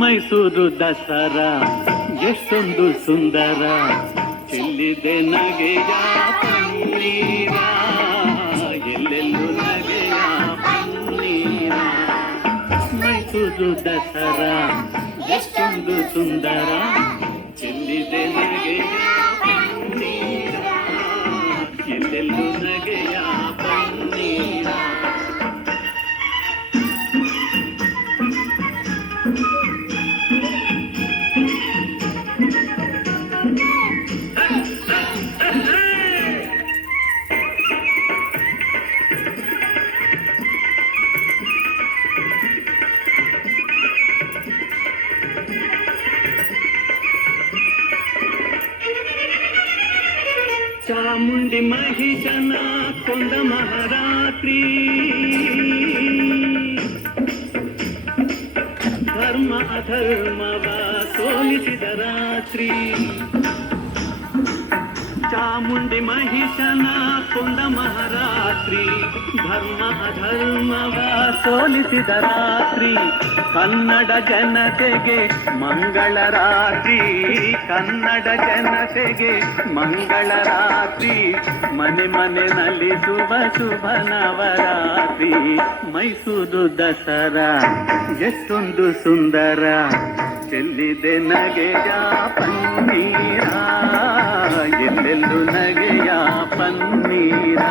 ಮೈಸೂರು ದಸರಾ ಎಷ್ಟೊಂದು ಸುಂದರ, ಚೆಲ್ಲಿದೆ ನಗೆಯ ಪನ್ನೀರ, ಎಲ್ಲೆಲ್ಲೂ ನಗೆಯ ಪನ್ನೀರ. ಮೈಸೂರು ದಸರಾ ಎಷ್ಟೊಂದು ಸುಂದರ, ಚೆಲ್ಲಿದೆ ನಗೆಯ ಪನ್ನೀರ, ಎಲ್ಲೆಲ್ಲೂ ನಗೆಯ ಪನ್ನೀರ. ಚಾಮುಂಡಿ ಮಹಿಷನ ಕೊಂದ ಮಹಾರಾತ್ರಿ, ಧರ್ಮ ಅಧರ್ಮವ ಸೋಲಿಸಿದ ರಾತ್ರಿ. ಚಾಮುಂಡಿ ಮಹಿಷನ ಕೊಂದ ಮಹಾರಾತ್ರಿ, ಧರ್ಮ ಅಧರ್ಮವ ಸೋಲಿಸಿದ ರಾತ್ರಿ. ಕನ್ನಡ ಜನತೆಗೆ ಮಂಗಳ ರಾತ್ರಿ, ಕನ್ನಡ ಜನತೆಗೆ ಮಂಗಳ ರಾತ್ರಿ. ಮನೆ ಮನೆ ನಲಿಸುವ ಶುಭ ನವರಾತ್ರಿ. ಮೈಸೂರು ದಸರಾ ಎಷ್ಟೊಂದು ಸುಂದರ, ಚೆಲ್ಲಿದೆ ನಗೆಯ ಪನ್ನೀರ, ಎಲ್ಲೆಲ್ಲೂ ನಗೆಯ ಪನ್ನೀರ.